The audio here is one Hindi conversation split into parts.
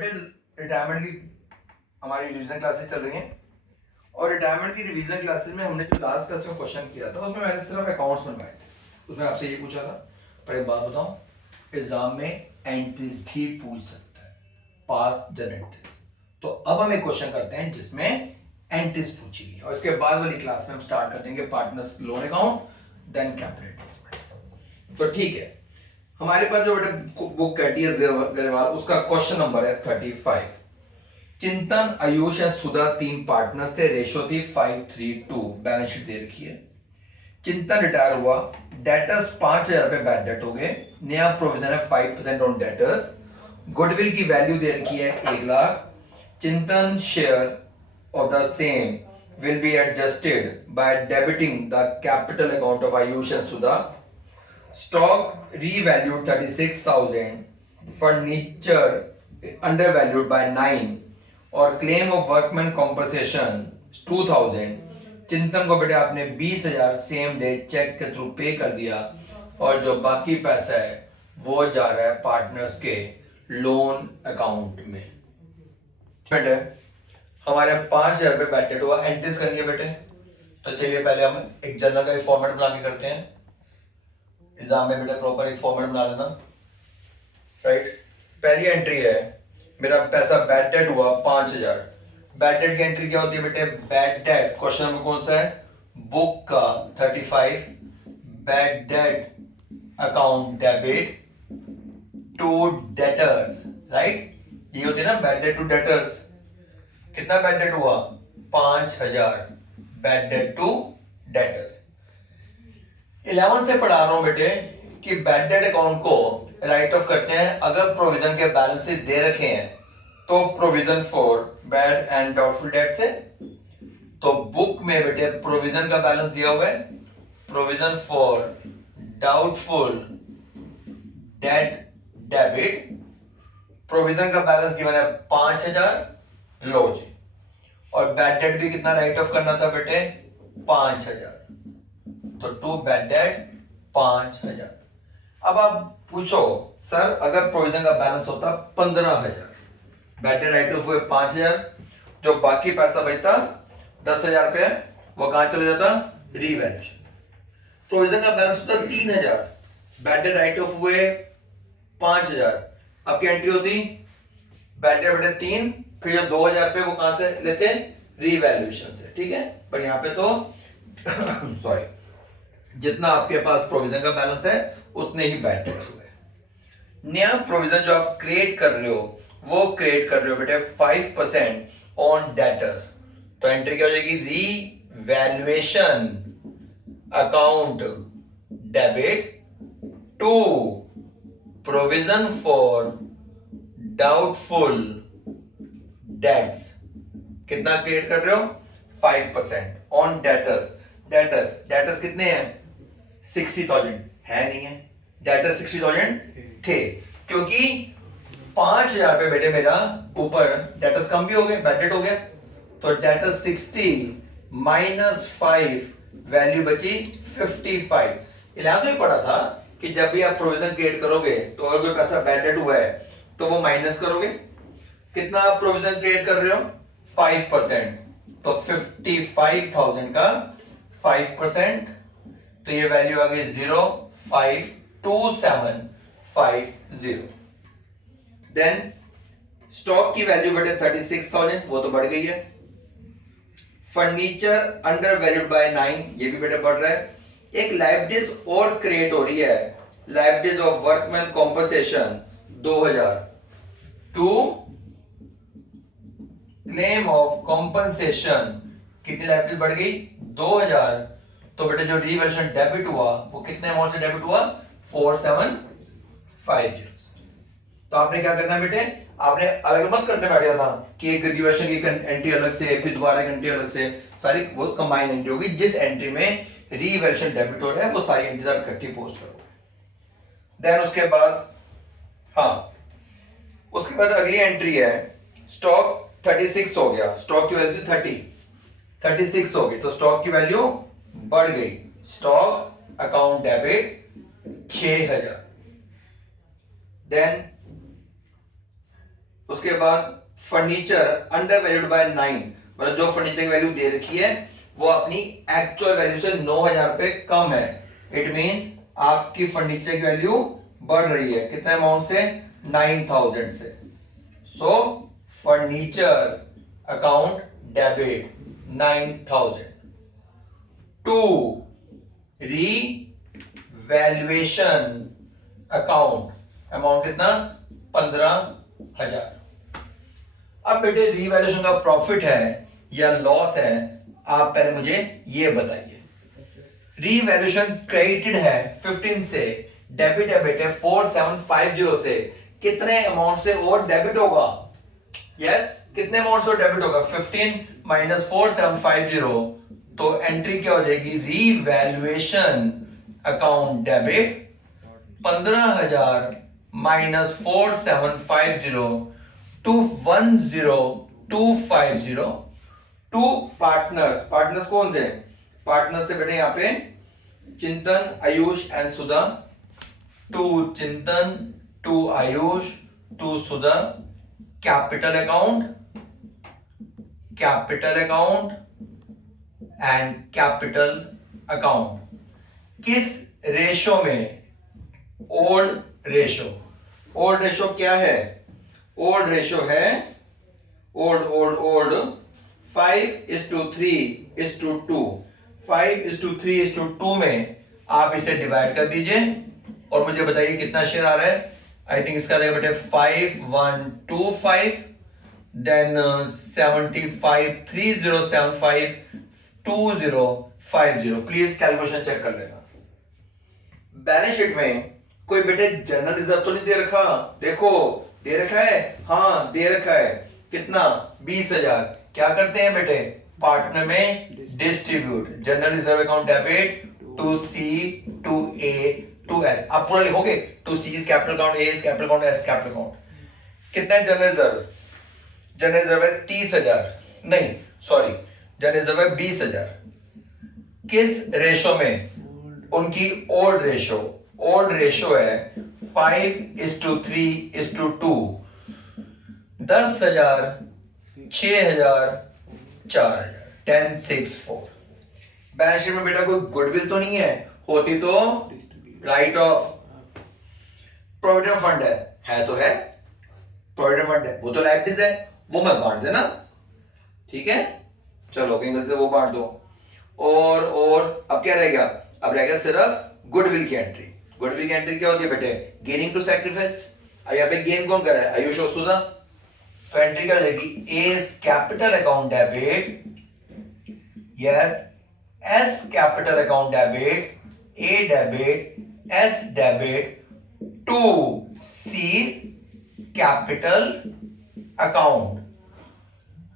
बेटे रिटायरमेंट की हमारी रिवीजन क्लासेस चल रही हैं और रिटायरमेंट की रिवीजन क्लासेस में हमने जो लास्ट क्लास में क्वेश्चन किया था उसमें मैंने सिर्फ अकाउंट्स बनवाए थे। उसमें आपसे ये पूछा था, पर एक बात बताऊं, एग्जाम में एंट्रीज भी पूछ सकता है, पास्ट जन एंट्रीज। तो अब हम एक क्वेश्चन करते हैं जिसमें एंट्रीज पूछी गई और इसके बाद वाली क्लास में हम स्टार्ट कर देंगे partners loan account, then capital investment. तो ठीक है, हमारे पास जो बेटा बुक है टीएस गरेवाल, उसका क्वेश्चन नंबर है 35। चिंतन, आयुष एंड सुधा 3 पार्टनर्स थे, रेशो थी 5:3:2। बैलेंस शीट दे रखी है। चिंतन रिटायर हुआ, डेटर्स 5,000 रुपए बैड डेट हो गए, नया प्रोविजन है 5% ऑन डेटर्स, गुडविल की वैल्यू दे रखी है 1,00,000। चिंतन share of the same will be adjusted by debiting the capital account of Ayush and Sudha. Stock revalued 36,000, furniture undervalued by 9 और claim of workman compensation 2,000। चिंतन को बेटे आपने 20,000 सेम डे चेक के थ्रू पे कर दिया और जो बाकी पैसा है वो जा रहा है पार्टनर्स के लोन अकाउंट में। बेटे हमारे 5,000 रुपए बैड डेट हुआ, एंट्रीज करनी है बेटे। तो चलिए पहले हम एक जर्नल का एक फॉर्मेट बना के करते हैं। एग्जाम में बेटा प्रॉपर एक फॉर्मेट बना लेना, राइट। पहली एंट्री है, मेरा पैसा बैड डेट हुआ 5,000। बैड डेट की एंट्री क्या होती है बेटे? बैड डेट क्वेश्चन नंबर कौन सा है? बुक का 35। Bad debt account debit to debtors, right. ये होती है ना बैड डेट टू डेटर्स। कितना बैड डेट हुआ? 5,000 बैड डेट टू डेटर्स। 11 से पढ़ा रहा हूं बेटे कि बैड डेट अकाउंट को राइट ऑफ करते हैं अगर प्रोविजन के बैलेंसेस दे रखे हैं तो provision for bad and doubtful debt से। तो बुक में बेटे प्रोविजन का बैलेंस दिया हुआ है, provision for doubtful debt debit, provision का बैलेंस गिवन है 5,000, लो जी। और बैड डेट भी कितना राइट ऑफ करना था बेटे? 5,000। तो टू बैड डेट 5,000। अब आप पूछो सर अगर प्रोविजन का बैलेंस होता 15,000, बैड डेट राइट ऑफ हुए 5,000, जो बाकी पैसा बचता 10,000 रुपए वो कहां चले जाता? रीवैल्यूएशन। प्रोविजन का बैलेंस होता 3,000, बैड डेट राइट ऑफ हुए 5,000, आपकी एंट्री होती बैड डेट बेटे 3, फिर जो 2,000 रुपए वो कहां से लेते हैं? रीवैल्यूएशन से, ठीक है। पर यहां पे तो सॉरी, जितना आपके पास प्रोविजन का बैलेंस है उतने ही बैड डेट हुए। नया प्रोविजन जो आप क्रिएट कर रहे हो वो क्रिएट कर रहे हो बेटे 5% ऑन डेटर्स। तो एंट्री क्या हो जाएगी? Revaluation account debit to provision for doubtful debts. कितना क्रिएट कर रहे हो? 5% ऑन डेटर्स। डेटर्स कितने हैं? 60,000 है, नहीं है। डेटर्स 60,000 थे क्योंकि 5,000 पे बेटे मेरा ऊपर डेटर्स कम भी हो गए, बैड डेट हो गया। तो डेटर्स 60 -5 वैल्यू बची 55। 11 में पढ़ा था कि जब भी आप प्रोविजन क्रिएट करोगे तो अगर कोई पैसा बैड डेट हुआ है तो वो माइनस करोगे। कितना आप प्रोविजन क्रिएट कर रहे हो? 5%। तो 55,000 का 5%, तो ये वैल्यू आ गई 0.52750। देन स्टॉक की वैल्यू बेटे 36,000, वो तो बढ़ गई है। फर्नीचर अंडर वैल्यूड बाय 9, ये भी बेटे बढ़ रहा है। एक लाइबिलिटीज और क्रिएट हो रही है, liabilities of workman compensation 2,000 to claim of compensation. कितनी लाइबिलिटी बढ़ गई? 2,000। तो बेटे जो रीवैल्यूएशन डेबिट हुआ वो कितने अमाउंट से डेबिट हुआ? 4,750। तो आपने क्या करना है बेटे? आपने अलग मत करने बैठ जाना कि एक रीवैल्यूएशन की एंट्री अलग से फिर दोबारा एंट्री अलग से, सारी वो कंबाइन एंट्री होगी। जिस एंट्री में रीवैल्यूएशन डेबिट हो रहा है वो सारी एंट्रीज आप इकट्ठी पोस्ट करो। देन उसके बाद उसके बाद अगली एंट्री है स्टॉक 36 हो गया, स्टॉक की वैल्यू 36 हो गई, तो स्टॉक की वैल्यू बढ़ गई। Stock account debit 6,000। देन उसके बाद फर्नीचर अंडर वैल्यूड बाय 9, मतलब जो फर्नीचर की वैल्यू दे रखी है वो अपनी एक्चुअल वैल्यू से 9,000 रुपए कम है। इट मींस आपकी फर्नीचर की वैल्यू बढ़ रही है, कितने अमाउंट से, 9,000 से। So furniture account debit 9,000 to revaluation account amount कितना, 15,000। अब बेटे रीवैल्यूएशन का प्रॉफिट है या लॉस है, आप पहले मुझे ये बताइए। रीवैल्यूएशन क्रेडिटेड है 15 से, डेबिट है बेटे 4750 से, कितने अमाउंट से और डेबिट होगा, यस कितने अमाउंट से डेबिट होगा, 15 माइनस 4750, तो एंट्री क्या हो जाएगी, revaluation account debit 15,000 minus 4750 to 10250 to partners. Partners कौन थे, पार्टनर्स थे बेटे यहाँ पे Chintan, Ayush and Sudha. To Chintan, to Ayush, to Sudha, capital account and capital account किस रेशो में, ओल्ड रेशो। ओल्ड रेशो क्या है, ओल्ड रेशो है ओल्ड 5:3:2। 5:3:2 में आप इसे डिवाइड कर दीजिए और मुझे बताइए कितना शेयर आ रहा है। आई थिंक इसका रहेगा बेटे 5125, देन 7530752050। प्लीज कैलकुलेशन चेक कर लेना। बैलेंस शीट में कोई बेटे जनरल रिजर्व तो नहीं दे रखा, देखो दे रखा है, हाँ दे रखा है, कितना, 20,000। क्या करते हैं बेटे, पार्टनर में distribute, general reserve account debit to C, to A, to S. आप पूरा लिखोगे, to C is capital account, A is capital account, S capital account. कितना है जनरल रिजर्व, जनरल रिजर्व है 30,000, नहीं सॉरी जनरल रिजर्व है 20,000। किस रेशो में, उनकी ओल्ड रेशो है 5:3:2। 10,000, 6,000, 4,000, 10,6,4। बैलेंस शीट में बेटा कोई गुडविल तो नहीं है, होती तो राइट ऑफ। प्रोविडेंट फंड है तो है, प्रोविडेंट फंड है, वो तो लाइबिलिटीज है, वो मत बांट देना, ठीक है। चलो कहीं से वो बांट दो। और अब क्या रहेगा, अब रहेगा सिर्फ गुडविल की एंट्री। गुडविल की एंट्री क्या होती है बेटे, गेनिंग टू सैक्रिफाइस। अब यहाँ पे गेन कौन कर रहा है, आयुष और सुधा। तो एंट्री क्या रहेगी, A's capital account debit, yes S capital account debit, A debit, S debit to C capital account,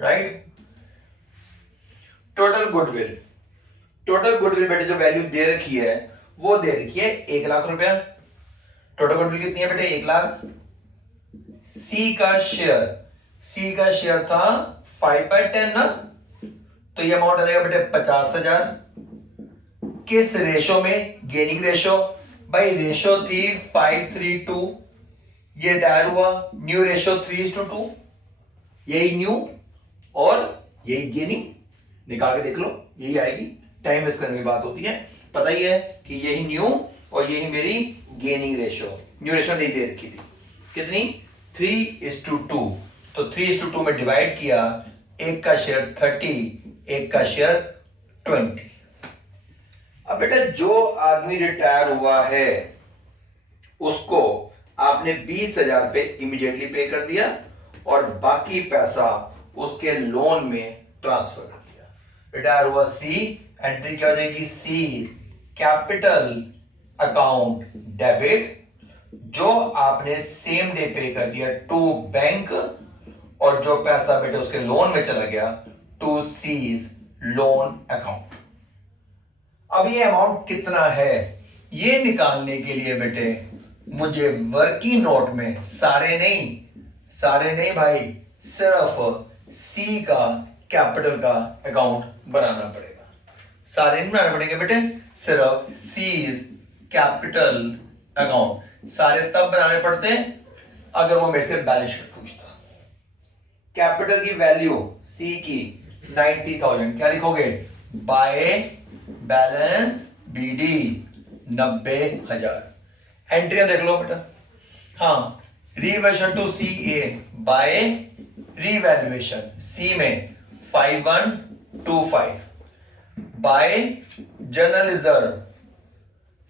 right. Total goodwill बेटे जो वैल्यू दे रखी है वो दे रखी है 1 लाख रुपया। टोटल गुडविल कितनी है बेटे, 1 लाख। सी का शेयर था 5/10 ना, तो ये अमाउंट आ जाएगा बेटे 50,000। किस रेशो में, गेनिंग रेशो। भाई रेशो थी 5:3:2, ये डायल हुआ, न्यू रेशो 3:2, यही न्यू और यही गेनिंग, निकाल के देख लो, यही आएगी। टाइम वेस्ट करने की बात होती है, पता ही है कि यही न्यू और यही मेरी गेनिंग रेशो। न्यू रेशो नहीं दे रखी थी, कितनी, 3:2। तो 3:2 में डिवाइड किया, एक का शेयर 30, एक का शेयर 20। अब बेटा जो आदमी रिटायर हुआ है उसको आपने 20,000 रुपए इमीडिएटली पे कर दिया और बाकी पैसा उसके लोन में ट्रांसफर कर दिया। रिटायर हुआ सी, एंट्री क्या हो जाएगी, सी कैपिटल अकाउंट डेबिट, जो आपने सेम डे पे कर दिया टू बैंक, और जो पैसा बेटे उसके लोन में चला गया टू सीज लोन अकाउंट। अब ये अमाउंट कितना है ये निकालने के लिए बेटे मुझे वर्किंग नोट में सारे नहीं भाई, सिर्फ सी का कैपिटल का अकाउंट बनाना पड़ेगा। सारे नहीं बनाने पड़ेंगे बेटे, सिर्फ सी कैपिटल अकाउंट। सारे तब बनाने पड़ते हैं अगर वो मेरे से बैलेंस शीट पूछता। कैपिटल की वैल्यू सी की 90,000, क्या लिखोगे? Bye balance BD 90,000। एंट्री देख लो बेटा। हाँ, revaluation to C A by revaluation C में 5125, बाय जनरल रिजर्व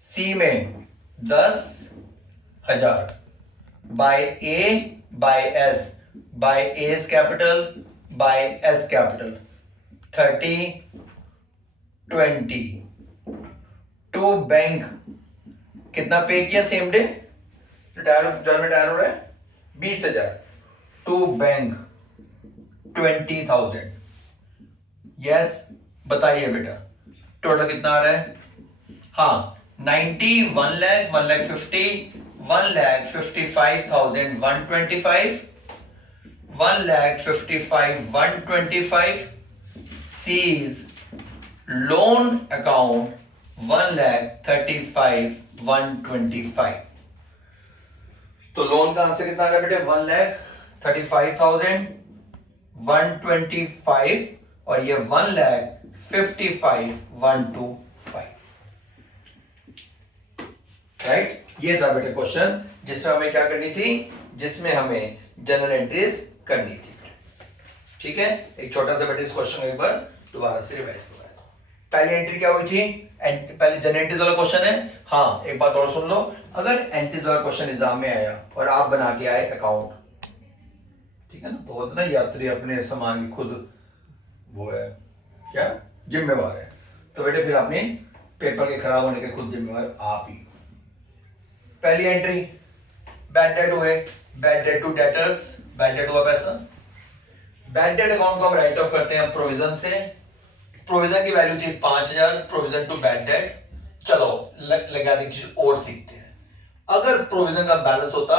सी में 10,000, by A by S, by S capital by S capital 30/20। To bank कितना पे किया सेम डे? रिटायर हो रहा है 20,000। To bank 20,000। यस, बताइए बेटा टोटल कितना आ रहा है? हाँ, 90, 1 लाख, 1,50,000, 1,55,125, 1,55,125, C's loan account 1,35,125। तो लोन का आंसर कितना आ रहा है बेटे? 1,35,125 और ये 1,55,125। राइट, ये था बेटे क्वेश्चन जिसमें हमें क्या करनी थी, जिसमें हमें जनरल एंट्रीज करनी थी। ठीक है, एक छोटा सा बेटे इस क्वेश्चन को एक बार दोबारा से रिवाइज करवाया। पहली एंट्री क्या हुई थी? पहले जनरल एंट्रीज वाला क्वेश्चन है। हाँ, एक बात और सुन लो, अगर एंट्रीज वाला क्वेश्चन एग्जाम में आया और आप बना के आए अकाउंट, ठीक है ना, तो होता ना यात्री अपने सामान की खुद वो है क्या जिम्मेवार है, तो बेटे फिर आपने पेपर के खराब होने के खुद जिम्मेवार आप ही। पहली एंट्री बैड डेट हुए, bad debt to debtors, bad debt हुआ पैसा। बैड डेट अकाउंट को हम राइट ऑफ करते हैं प्रोविजन से। प्रोविजन की वैल्यू थी 5,000, प्रोविजन टू बैड डेट। चलो लगा के चीज और सीखते हैं। अगर प्रोविजन का बैलेंस होता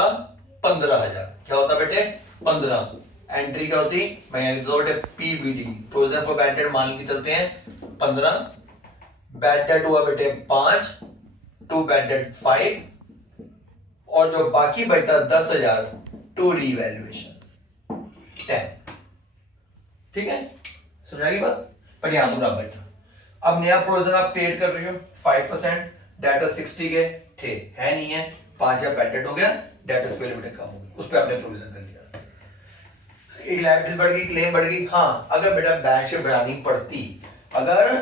15,000, क्या होता बेटे? 15। एंट्री क्या होती? मैं बेटे PBD, provision for bad debt मान के चलते हैं 15। बैड डेट हुआ बेटे 5, टू बैड डेट 5, और जो बाकी बचता 10,000 टू रीवैल्यूएशन 10। ठीक है, समझाएगी बात? पर यहां तो बराबर था। अब नया प्रोविजन आप क्रिएट कर रही हो 5%, डेटर्स 60 के थे, है नहीं है, 5,000 पैटेंट हो गया, डेटर्स पे लिमिट कम हो गई, उस पर आपने प्रोविजन कर लिया। एक लायबिलिटीज बढ़ गई, क्लेम बढ़ गई। हाँ, अगर बेटा बैलेंस शीट बनानी पड़ती, अगर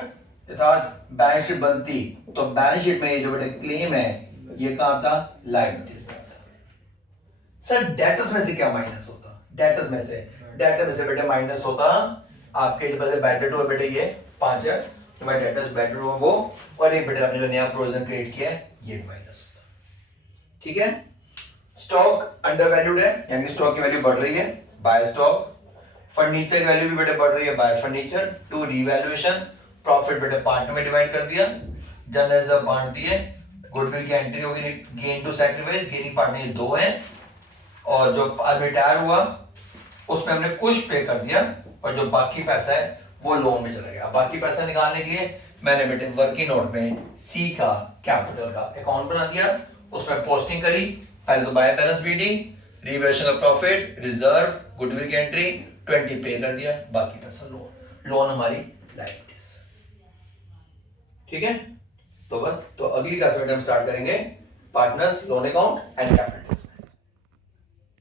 बैलेंस शीट बनती तो बैलेंस शीट में ये जो बेटा क्लेम है ये कहां था? लायबिलिटीज। सर डेटर्स में से क्या माइनस होता? डेटर्स में से बेटा माइनस होता आपके जो पहले बैड डेट हुआ बेटे ये 5,000, तो मैं डेटर्स बैड डेट हुआ वो, और एक बेटा आपने जो नया प्रोविजन क्रिएट किया है ये माइनस होता। ठीक है, स्टॉक अंडर वैल्यूड है, यानी स्टॉक की वैल्यू बढ़ रही है, बाय स्टॉक। फर्नीचर की वैल्यू भी बेटे बढ़ रही है, by furniture. To revaluation, profit बेटे पार्ट में डिवाइड कर दिया, जनरल रिजर्व बांट दिए, गुडविल की एंट्री होगी, gain to sacrifice, gaining part में 2 है, और जो रिटायर हुआ उसमें हमने कुछ पे कर दिया, और जो बाकी पैसा है वो लोन में चला गया। बाकी पैसा निकालने के लिए मैंने बेटे वर्किंग नोट में सी का कैपिटल का अकाउंट बना दिया, उसमें पोस्टिंग करी। पहले तो by balance BD, revaluation of profit, reserve, goodwill की एंट्री 20 पे कर दिया, बाकी पैसा लोन हमारी लायबिलिटीज। ठीक है, तो बस तो अगली क्लास में हम स्टार्ट करेंगे partners, loan account and capital.